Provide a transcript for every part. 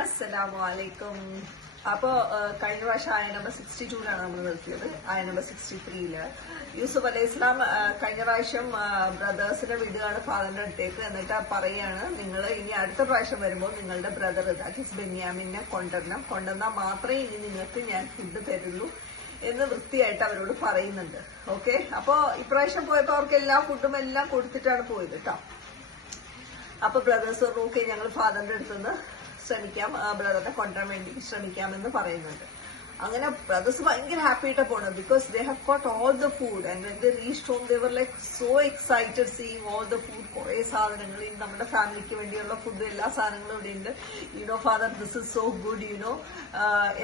Assalamualaikum. അപ്പോൾ കഴിഞ്ഞ പ്രാവശ്യം ആയ നമ്പർ 62ലാണ് നമ്മൾ നിർത്തിയത്. ആയ നമ്പർ 63-ല് യൂസുഫ് അലൈഹി ഇസ്ലാം കഴിഞ്ഞ പ്രാവശ്യം ബ്രദേഴ്സിനെ വിടുകയാണ് ഫാദറിന്റെ അടുത്തേക്ക്. എന്നിട്ട് പറയാണ്, നിങ്ങൾ ഇനി അടുത്ത പ്രാവശ്യം വരുമ്പോൾ നിങ്ങളുടെ ബ്രദർ ദാറ്റ് ഈസ് ബെന്യാമിനെ കൊണ്ടുവന്നാൽ മാത്രമേ ഇനി നിങ്ങൾക്ക് ഞാൻ ഫുഡ് തരുള്ളൂ എന്ന് വൃത്തിയായിട്ട് അവരോട് പറയുന്നുണ്ട്. ഓക്കെ, അപ്പൊ ഇപ്രാവശ്യം പോയപ്പോ അവർക്ക് എല്ലാ ഫുഡും എല്ലാം കൊടുത്തിട്ടാണ് പോയത് കേട്ടോ. അപ്പൊ ബ്രദേഴ്സ് പറഞ്ഞു, ഓക്കെ ഞങ്ങൾ ഫാദറിന്റെ അടുത്തുനിന്ന് ശ്രമിക്കാം, ബ്രദറിനെ കൊണ്ടുവരാൻ വേണ്ടി ശ്രമിക്കാമെന്ന് പറയുന്നുണ്ട്. അങ്ങനെ ബ്രദേഴ്സ് ഭയങ്കര ഹാപ്പി ആയിട്ട് പോണത്, because they have got all the food and when they reached home they were like so excited seeing all the food. കുറെ സാധനങ്ങൾ, നമ്മുടെ ഫാമിലിക്ക് വേണ്ടിയുള്ള ഫുഡ് എല്ലാ സാധനങ്ങളും ഇവിടെ ഉണ്ട്. You know father this is so good you know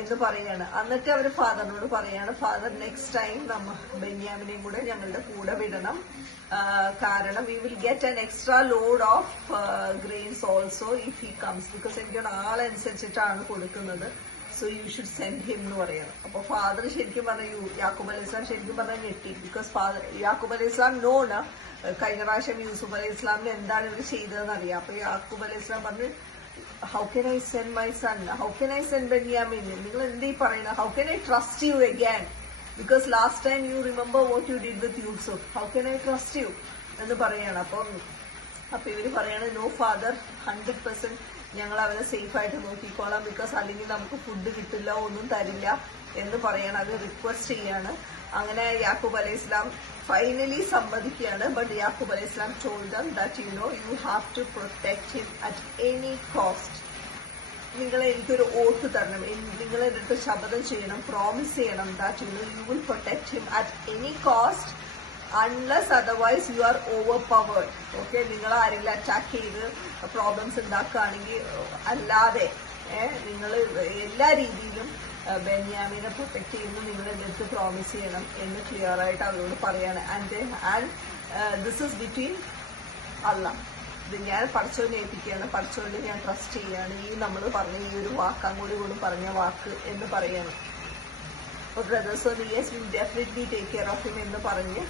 എന്ന് പറയാണ്. എന്നിട്ട് അവർ ഫാദറിനോട് പറയാണ്, ഫാദർ നെക്സ്റ്റ് ടൈം ബെന്യാമിനെയും കൂടെ ഞങ്ങളുടെ കൂടെ വിടണം, കാരണം we will get an extra load of grains also if he comes, because എനിക്ക് ആളനുസരിച്ചിട്ടാണ് കൊടുക്കുന്നത്, so you should send him എന്ന് പറയണം. അപ്പൊ ഫാദർ ശരിക്കും പറഞ്ഞു, യാക്കൂബ് അലൈഹി ഇസ്ലാം ശരിക്കും പറഞ്ഞാൽ ഞെട്ടി, ബിക്കോസ് യാക്കൂബ് അലൈഹി ഇസ്ലാം നോണ് കഴിഞ്ഞ പ്രാവശ്യം യൂസുഫ് അലൈഹി ഇസ്ലാമിന് എന്താണ് ഇവർ ചെയ്തതെന്ന് അറിയാം. അപ്പൊ യാക്കൂബ് അലൈഹി ഇസ്ലാം പറഞ്ഞു, how can I send my son, how can I send Benyamin, നിങ്ങൾ എന്തീ പറയുന്നത്, how can I trust you again, because last time you remember what you did with Yusuf, how can I trust you എന്ന് പറയാണ്. അപ്പൊ ഇവര് പറയാണ്, നോ ഫാദർ 100% ഞങ്ങൾ അവരെ സേഫ് ആയിട്ട് നോക്കിക്കോളാം, ബിക്കോസ് അല്ലെങ്കിൽ നമുക്ക് ഫുഡ് കിട്ടില്ല, ഒന്നും തരില്ല എന്ന് പറയാണ്. അത് റിക്വസ്റ്റ് ചെയ്യാണ്. അങ്ങനെ യാക്കൂബ് അലൈഹി ഇസ്ലാം ഫൈനലി സമ്മതിക്കുകയാണ്. ബട്ട് യാക്കൂബ് അലൈഹി ഇസ്ലാം told them that you have to protect him at any cost. നിങ്ങൾ എനിക്കൊരു ഓത്ത് തരണം, നിങ്ങൾ എൻ്റെ അടുത്ത് ശപഥം ചെയ്യണം, പ്രോമിസ് ചെയ്യണം that you will protect him at any cost unless otherwise you are over powered. Okay, നിങ്ങൾ ആരെങ്കിലും അറ്റാക്ക് ചെയ്ത് പ്രോബ്ലംസ് ഉണ്ടാക്കുകയാണെങ്കിൽ ആല്ലാതെ നിങ്ങൾ എല്ലാ രീതിയിലും ബെന്യാമിനെ പ്രൊട്ടക്ട് ചെയ്യുന്നു നിങ്ങൾ എൻ്റെ അടുത്ത് പ്രോമിസ് ചെയ്യണം എന്ന് ക്ലിയർ ആയിട്ട് അവരോട് പറയാണ്. ആൻഡ് ദിസ് ഇസ് ബിറ്റ്വീൻ അല്ലാഹ്, ഇത് ഞാൻ പഠിച്ചവനെ ഏൽപ്പിക്കുകയാണ്, പഠിച്ചവനെ ഞാൻ ട്രസ്റ്റ് ചെയ്യുകയാണ്, ഈ നമ്മൾ പറഞ്ഞ ഈ ഒരു വാക്ക് അങ്ങോട്ടും ഇങ്ങോട്ടും പറഞ്ഞ വാക്ക് എന്ന് പറയാണ്. അപ്പോൾ ബ്രദേഴ്സ് പറഞ്ഞു, yes will definitely take care of him എന്ന് പറഞ്ഞ്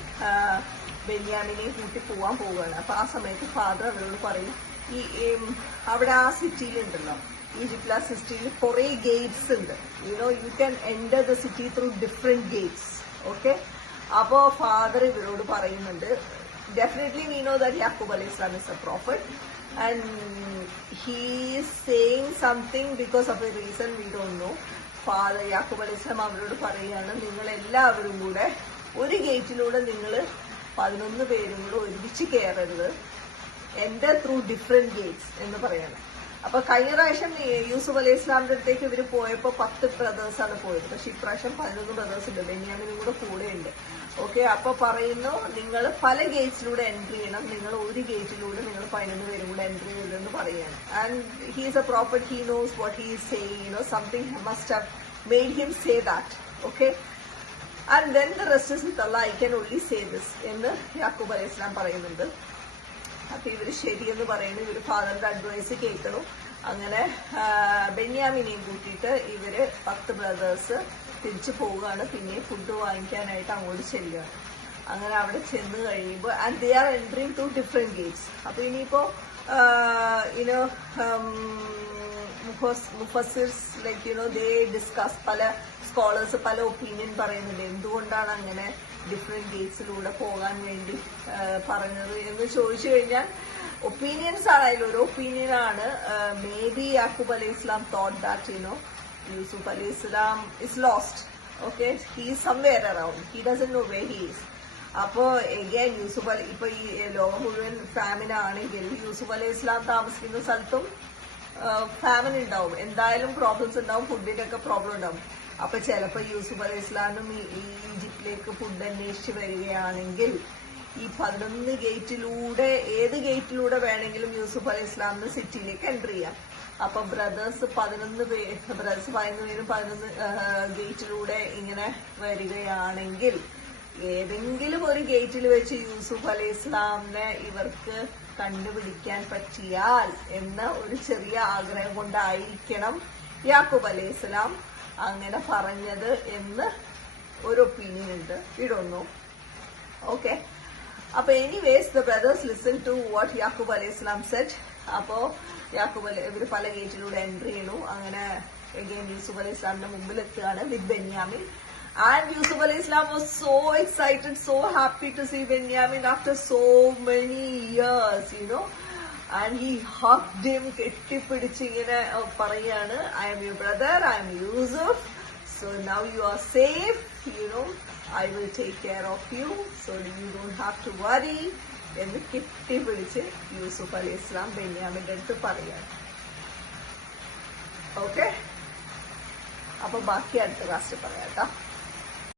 ബെന്യാമിനെയും കൂട്ടി പോകാൻ പോവുകയാണ്. അപ്പൊ ആ സമയത്ത് ഫാദർ അവരോട് പറയും, ഈ അവിടെ ആ സിറ്റിയിലുണ്ടല്ലോ, ഈജിപ്തിലെ സിറ്റിയിൽ കുറെ ഗേറ്റ്സ് ഉണ്ട്, you can enter the city through different Gates. Okay, അപ്പോ ഫാദർ ഇവരോട് പറയുന്നുണ്ട്, definitely we know that Yaqub alayhi Islam is a prophet and he is saying something because of a reason we don't know. Father Yaqub അലൈഹി ഇസ്ലാം അവരോട് പറയുകയാണ്, നിങ്ങൾ എല്ലാവരും കൂടെ ഒരു ഗേറ്റിലൂടെ നിങ്ങൾ 11 പേരും കൂടെ ഒരുമിച്ച് കയറരുത്, എൻ്റർ ത്രൂ ഡിഫറെന്റ് ഗേറ്റ്സ് എന്ന് പറയാണ്. അപ്പൊ കഴിഞ്ഞ പ്രാവശ്യം യൂസുഫ് അലൈഹി ഇസ്ലാമിന്റെ അടുത്തേക്ക് ഇവര് പോയപ്പോ 10 ബ്രദേഴ്സാണ് പോയത്, പക്ഷെ ഇപ്രാവശ്യം 11 ബ്രദേഴ്സ് ഉണ്ട്, ബെന്യാമിനും കൂടെ കൂടെയുണ്ട്. ഓക്കെ, അപ്പൊ പറയുന്നു, നിങ്ങൾ പല ഗേറ്റ്സിലൂടെ എൻട്രി ചെയ്യണം, നിങ്ങൾ ഒരു ഗേറ്റിലൂടെ നിങ്ങൾ 11 പേരും കൂടെ എൻട്രി ചെയ്തെന്ന് പറയാണ്. And he is A prophet, he knows what he is saying, something must have made him say that. Okay, and then the rest is with Allah, I can only say this എന്ന് യാക്കൂബ് അലൈഹി ഇസ്ലാം പറയുന്നുണ്ട്. അപ്പൊ ഇവര് ശരിയെന്ന് പറയുന്നു, ഇവര് ഫാദറിന്റെ advice കേൾക്കണം. അങ്ങനെ ബെന്യാമിനെയും കൂട്ടിയിട്ട് ഇവര് 10 ബ്രദേഴ്സ് തിരിച്ചു പോവുകയാണ്, പിന്നെ ഫുഡ് വാങ്ങിക്കാനായിട്ട് അങ്ങോട്ട് ചെല്ലുകയാണ്. അങ്ങനെ അവിടെ ചെന്ന് കഴിയുമ്പോൾ and they are entering to different gates. അപ്പൊ ഇനിയിപ്പോ മുഫസ്സിർസ് ലൈക്ക് ദേ ഡിസ്കസ്, പല സ്കോളേഴ്സ് പല ഒപ്പീനിയൻ പറയുന്നുണ്ട്, എന്തുകൊണ്ടാണ് അങ്ങനെ ഡിഫറെന്റ് ഗേറ്റ്സിലൂടെ പോകാൻ വേണ്ടി പറഞ്ഞത് എന്ന് ചോദിച്ചു കഴിഞ്ഞാൽ ഒപ്പീനിയൻസ് ആണ്. അതിലൊരു ഒപ്പീനിയനാണ്, മേ ബി യാക്കൂബ് അലൈഹി ഇസ്ലാം തോട്ട് ദാറ്റ് യൂസുഫ് അലൈഹി ഇസ്ലാം is lost. Okay, he is somewhere around, he doesn't know where he is. അപ്പോ എഗൈൻ യൂസുഫ് അലി, ഇപ്പൊ ഈ ലോകം മുഴുവൻ ഫാമിൻ ആണെങ്കിൽ യൂസുഫ് അലൈഹി ഇസ്ലാം താമസിക്കുന്ന സ്ഥലത്തും ഫാമിൻ ഉണ്ടാവും, എന്തായാലും പ്രോബ്ലംസ് ഉണ്ടാവും, ഫുഡിനൊക്കെ പ്രോബ്ലം ഉണ്ടാവും. അപ്പൊ ചിലപ്പോ യൂസുഫ് അലൈഹി ഇസ്ലാമും ഈജിപ്തിലേക്ക് ഫുഡ് അന്വേഷിച്ച് വരികയാണെങ്കിൽ ഈ 11 ഗേറ്റിലൂടെ ഏത് ഗേറ്റിലൂടെ വേണമെങ്കിലും യൂസുഫ് അലൈഹി ഇസ്ലാമിന് സിറ്റിയിലേക്ക് എൻട്രി ചെയ്യാം. അപ്പൊ ബ്രദേഴ്സ് 11 പേരും 11 ഗേറ്റിലൂടെ ഇങ്ങനെ വരികയാണെങ്കിൽ ഏതെങ്കിലും ഒരു ഗേറ്റിൽ വെച്ച് യൂസുഫ് അലൈഹി ഇസ്ലാമിനെ ഇവർക്ക് കണ്ടുപിടിക്കാൻ പറ്റിയാൽ എന്ന ഒരു ചെറിയ ആഗ്രഹം കൊണ്ടായിരിക്കണം യാക്കൂബ് അലൈഹി ഇസ്ലാം അങ്ങനെ പറഞ്ഞത് എന്ന് ഒരു ഒപ്പീനിയൻ ഉണ്ട്, ഇടുന്നു. ഓക്കെ, അപ്പൊ anyways the brothers listen to what Yaqub അലൈഹി ഇസ്ലാം സെഡ്. അപ്പോ യാക്കൂബ് ഇവര് പല ഗേറ്റിലൂടെ എൻട്രി ചെയ്യണു. അങ്ങനെ again യൂസുഫ് അലൈഹി ഇസ്ലാമിന്റെ മുമ്പിൽ എത്തുകയാണ് വിത്ത് Benyamin. And Yusuf alayhi Islam was so excited, so happy to see Benjamin after so many years, you know. And he hugged him, കെട്ടിപ്പിടിച്ച് ഇങ്ങനെ പറയാണ്, I am your brother, I am Yusuf, so now you are safe, you know, I will take care of you, so you don't have to worry എന്ന് കെട്ടിപ്പിടിച്ച് യൂസുഫ് അലൈഹി ഇസ്ലാം ബെന്യാമിന്റെ അടുത്ത് പറയാണ്. Okay, അപ്പൊ ബാക്കി അടുത്ത ക്ലാസ്സിൽ പറയാം കേട്ടോ.